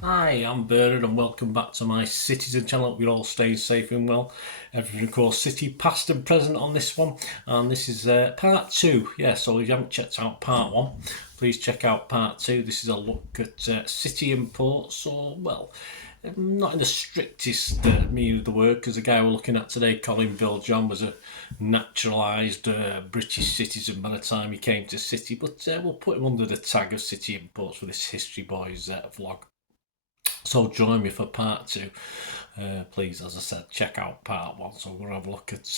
Hi, I'm Bernard and welcome back to my Citizen channel. We're all staying safe and well. Everything, of course, City past and present on this one. And this is part 2. Yeah, so if you haven't checked out part 1, please check out part 2. This is a look at City imports, or, well, not in the strictest meaning of the word, because the guy we're looking at today, Colin Viljoen, was a naturalised British citizen by the time he came to City, but we'll put him under the tag of City imports for this History Boys vlog. So join me for part 2. Please, as I said, check out part 1. So we're going to have a look at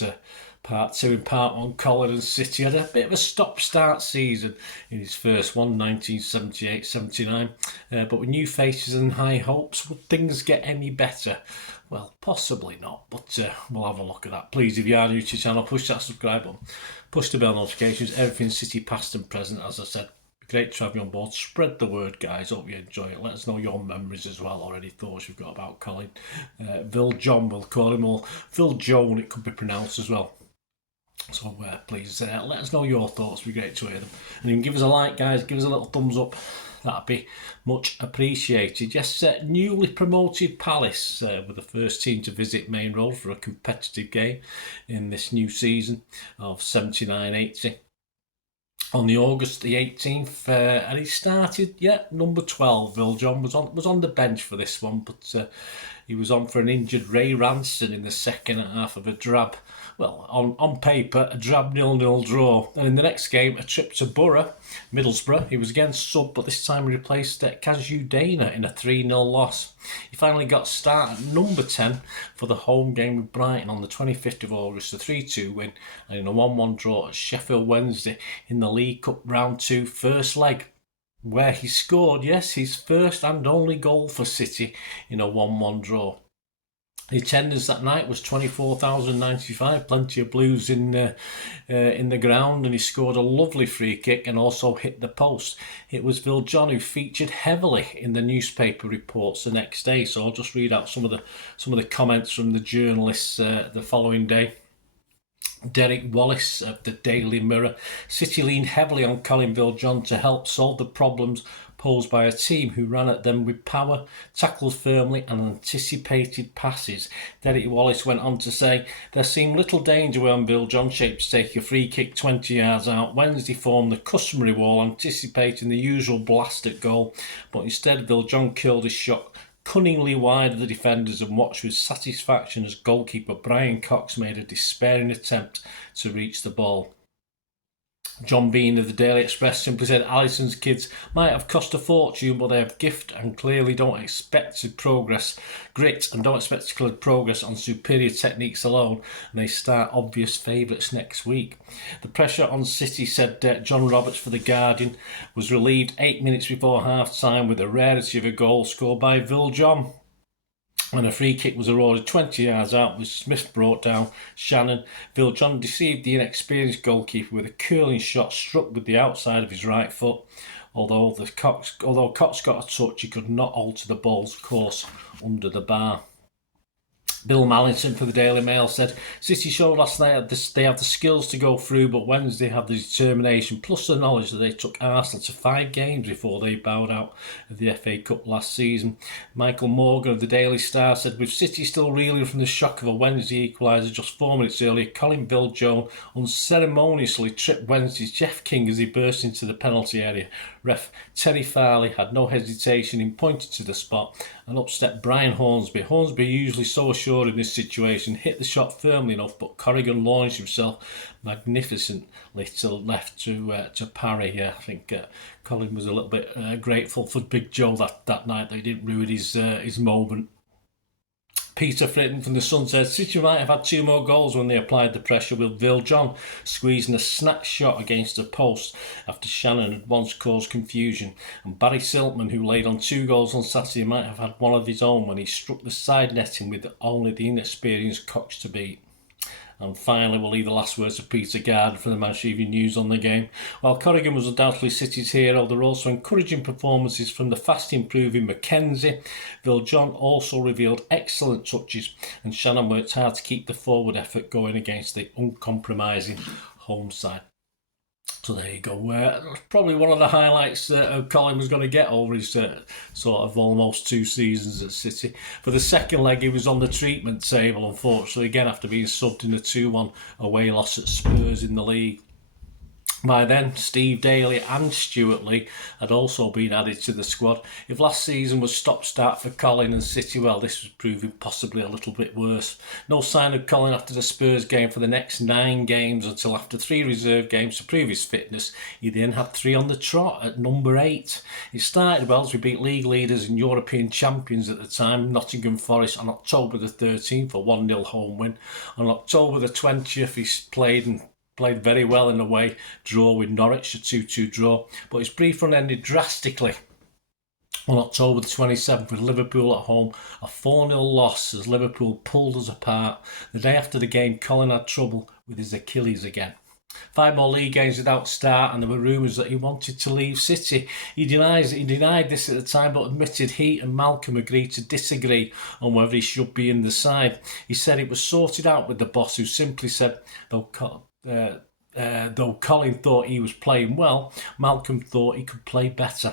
part 2. In part 1, Colin and City had a bit of a stop-start season in his first one, 1978-79. But with new faces and high hopes, would things get any better? Well, possibly not, but we'll have a look at that. Please, if you are new to the channel, push that subscribe button, push the bell notifications, everything City past and present, as I said. Great to have you on board. Spread the word, guys. Hope you enjoy it. Let us know your memories as well, or any thoughts you've got about Colin Viljoen, we'll call him, or Viljoen, it could be pronounced as well. So please let us know your thoughts. It'd be great to hear them. And you can give us a like, guys. Give us a little thumbs up. That'd be much appreciated. Yes, newly promoted Palace were the first team to visit Main Road for a competitive game in this new season of 79-80. On the August the 18th, and he started, number 12, Viljoen, was on the bench for this one, but he was on for an injured Ray Ranson in the second half of a drab, well, on paper, a drab 0-0 draw. And in the next game, a trip to Middlesbrough, he was again sub, but this time he replaced Kazu Dana in a 3-0 loss. He finally got started at number 10 for the home game with Brighton on the 25th of August, a 3-2 win, and in a 1-1 draw at Sheffield Wednesday in the League Cup Round 2 first leg, where he scored, yes, his first and only goal for City in a 1-1 draw. The attendance that night was 24,095, plenty of blues in the ground, and he scored a lovely free kick and also hit the post. It was Viljoen who featured heavily in the newspaper reports the next day, so I'll just read out some of the comments from the journalists the following day. Derek Wallace of the Daily Mirror: City leaned heavily on Colin Viljoen to help solve the problems posed by a team who ran at them with power, tackled firmly and anticipated passes. Derek Wallace went on to say, there seemed little danger when Viljoen shaped to take a free kick 20 yards out. Wednesday formed the customary wall, anticipating the usual blast at goal, but instead Viljoen curled his shot cunningly wide of the defenders and watched with satisfaction as goalkeeper Brian Cox made a despairing attempt to reach the ball. John Bean of the Daily Express simply said, Allison's kids might have cost a fortune, but they have gift and clearly don't expect grit and don't expect progress on superior techniques alone, and they start obvious favourites next week. The pressure on City, said John Roberts for The Guardian, was relieved 8 minutes before half-time with the rarity of a goal scored by Viljoen. When a free kick was awarded 20 yards out, with Smith brought down Shannon, Viljoen deceived the inexperienced goalkeeper with a curling shot struck with the outside of his right foot. Although Cox got a touch, he could not alter the ball's course under the bar. Bill Mallington for the Daily Mail said, City showed last night that they have the skills to go through, but Wednesday have the determination plus the knowledge that they took Arsenal to 5 games before they bowed out of the FA Cup last season. Michael Morgan of the Daily Star said, with City still reeling from the shock of a Wednesday equaliser just 4 minutes earlier, Colin Viljoen unceremoniously tripped Wednesday's Jeff King as he burst into the penalty area. Ref Terry Farley had no hesitation in pointing to the spot and upstepped Brian Hornsby. Hornsby, usually so assured in this situation, hit the shot firmly enough, but Corrigan launched himself magnificently to the left to parry. Yeah, I think Colin was a little bit grateful for Big Joe that night that he didn't ruin his moment. Peter Fritton from The Sun said, City might have had 2 more goals when they applied the pressure, with Viljoen squeezing a snatch shot against the post after Shannon had once caused confusion, and Barry Siltman, who laid on 2 goals on Saturday, might have had one of his own when he struck the side netting with only the inexperienced Cox to beat. And finally, we'll leave the last words to Peter Gard for the Manchester Evening News on the game. While Corrigan was undoubtedly City's hero, there were also encouraging performances from the fast improving Mackenzie. Viljoen also revealed excellent touches, and Shannon worked hard to keep the forward effort going against the uncompromising home side. So there you go. Probably one of the highlights Colin was going to get over his sort of almost 2 seasons at City. For the second leg, he was on the treatment table, unfortunately, again after being subbed in a 2-1 away loss at Spurs in the league. By then, Steve Daly and Stuart Lee had also been added to the squad. If last season was stop-start for Colin and City, well, this was proving possibly a little bit worse. No sign of Colin after the Spurs game for the next 9 games until after 3 reserve games to prove his fitness. He then had 3 on the trot at number 8. It started well as we beat league leaders and European champions at the time, Nottingham Forest, on October the 13th, a 1-0 home win. On October the 20th, he played very well in a away draw with Norwich, a 2-2 draw, but his brief run ended drastically on October the 27th with Liverpool at home, a 4-0 loss as Liverpool pulled us apart. The day after the game, Colin had trouble with his Achilles again. 5 more league games without start, and there were rumours that he wanted to leave City. He denied this at the time, but admitted he and Malcolm agreed to disagree on whether he should be in the side. He said it was sorted out with the boss, who simply said, though Colin thought he was playing well, Malcolm thought he could play better.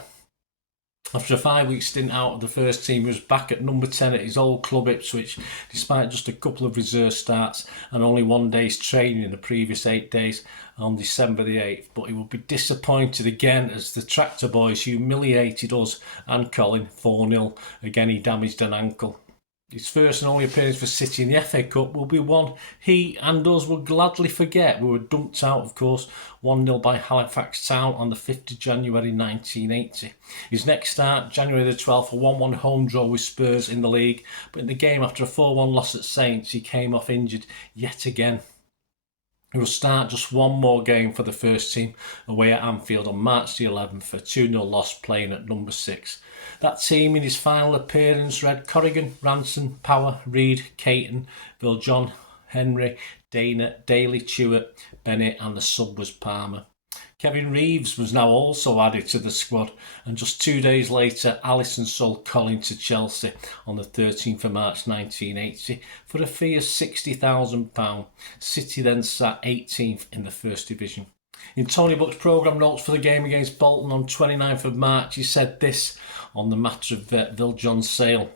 After a 5-week stint out of the first team, he was back at number 10 at his old club Ipswich, despite just a couple of reserve starts and only 1 day's training in the previous 8 days on December the 8th. But he would be disappointed again as the Tractor Boys humiliated us and Colin 4-0. Again, he damaged an ankle. His first and only appearance for City in the FA Cup will be one he and us will gladly forget. We were dumped out, of course, 1-0 by Halifax Town on the 5th of January 1980. His next start, January the 12th, a 1-1 home draw with Spurs in the league. But in the game after a 4-1 loss at Saints, he came off injured yet again. He will start just 1 more game for the first team away at Anfield on March the 11th for a 2-0 loss, playing at number 6. That team in his final appearance read Corrigan, Ranson, Power, Reid, Creighton, Viljoen, Henry, Dana, Daly, Stewart, Bennett, and the sub was Palmer. Kevin Reeves was now also added to the squad, and just 2 days later Alisson sold Colin to Chelsea on the 13th of March 1980 for a fee of £60,000. City then sat 18th in the First Division. In Tony Buck's programme notes for the game against Bolton on 29th of March, he said this on the matter of Viljoen's sale.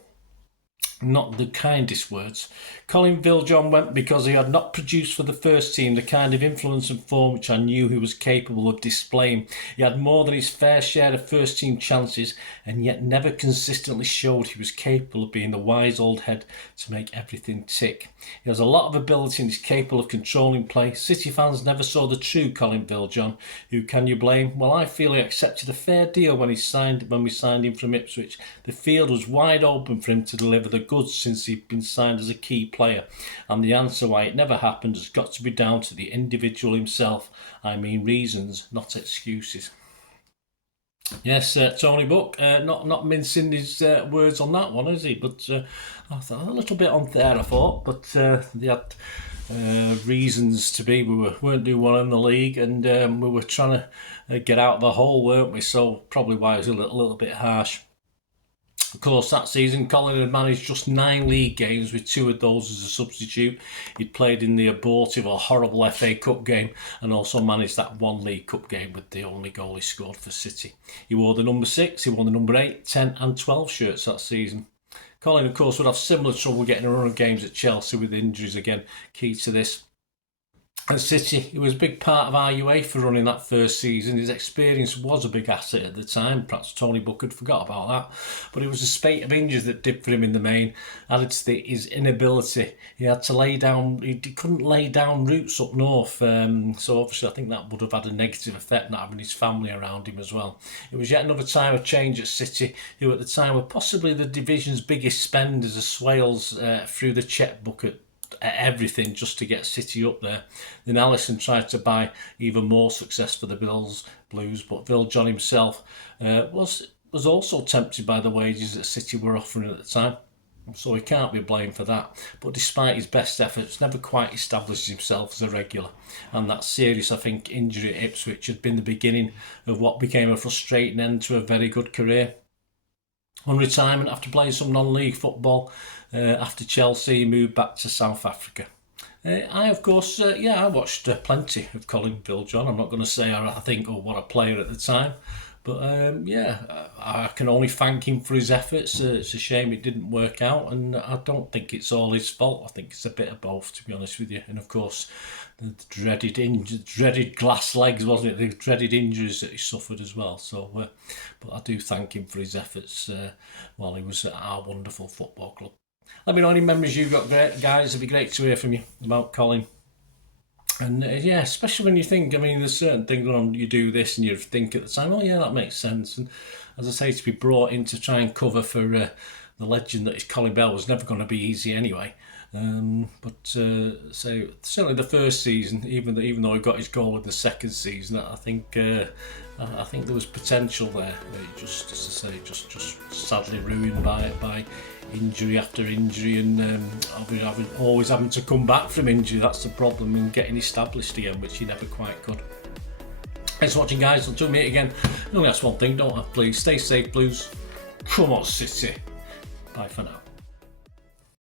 Not the kindest words. Colin Viljoen went because he had not produced for the first team the kind of influence and form which I knew he was capable of displaying. He had more than his fair share of first team chances, and yet never consistently showed he was capable of being the wise old head to make everything tick. He has a lot of ability and is capable of controlling play. City fans never saw the true Colin Viljoen. Who can you blame? Well, I feel he accepted a fair deal when we signed him from Ipswich. The field was wide open for him to deliver the goods since he'd been signed as a key player, and the answer why it never happened has got to be down to the individual himself. I mean reasons, not excuses. Yes, Tony Buck, not mincing his words on that one, is he? But I thought a little bit unfair, I thought, but they had reasons to be. We weren't doing well in the league, and we were trying to get out of the hole, weren't we? So probably why it was a little bit harsh. Of course, that season, Colin had managed just 9 league games, with 2 of those as a substitute. He'd played in the abortive or horrible FA Cup game, and also managed that 1 League Cup game with the only goal he scored for City. He wore the number 6, he wore the number 8, 10 and 12 shirts that season. Colin, of course, would have similar trouble getting a run of games at Chelsea with injuries again, key to this. At City, he was a big part of our UEFA running that first season. His experience was a big asset at the time. Perhaps Tony Buck had forgot about that. But it was a spate of injuries that did for him in the main. Added to his inability. He had to he couldn't lay down roots up north. So obviously I think that would have had a negative effect, not having his family around him as well. It was yet another time of change at City, who at the time were possibly the division's biggest spenders as Swales through the chequebook at everything just to get City up there. Then Alisson tried to buy even more success for the Blues, but Viljoen himself was also tempted by the wages that City were offering at the time. so he can't be blamed for that. But despite his best efforts, never quite established himself as a regular. And that serious, I think, injury at Ipswich had been the beginning of what became a frustrating end to a very good career. On retirement, after playing some non-league football, after Chelsea, he moved back to South Africa. I, of course, I watched plenty of Colin Viljoen. I'm not going to say I think, oh, what a player at the time. But I can only thank him for his efforts. It's a shame it didn't work out, and I don't think it's all his fault. I think it's a bit of both, to be honest with you. And of course, the dreaded glass legs, wasn't it? The dreaded injuries that he suffered as well. So, but I do thank him for his efforts while he was at our wonderful football club. Let me know any memories you've got, guys. It'd be great to hear from you about Colin. And especially when you think, I mean, there's certain things on, you do this and you think at the time, oh yeah, that makes sense. And as I say, to be brought in to try and cover for the legend that is Colin Bell was never going to be easy anyway. So certainly the first season, even though he got his goal in the second season, I think there was potential there. Just as I say, just sadly ruined by injury after injury, and always having to come back from injury. That's the problem, and getting established again, which he never quite could. Thanks for watching, guys. Until we meet again, only ask one thing, don't I? Please stay safe, Blues. Come on, City. Bye for now.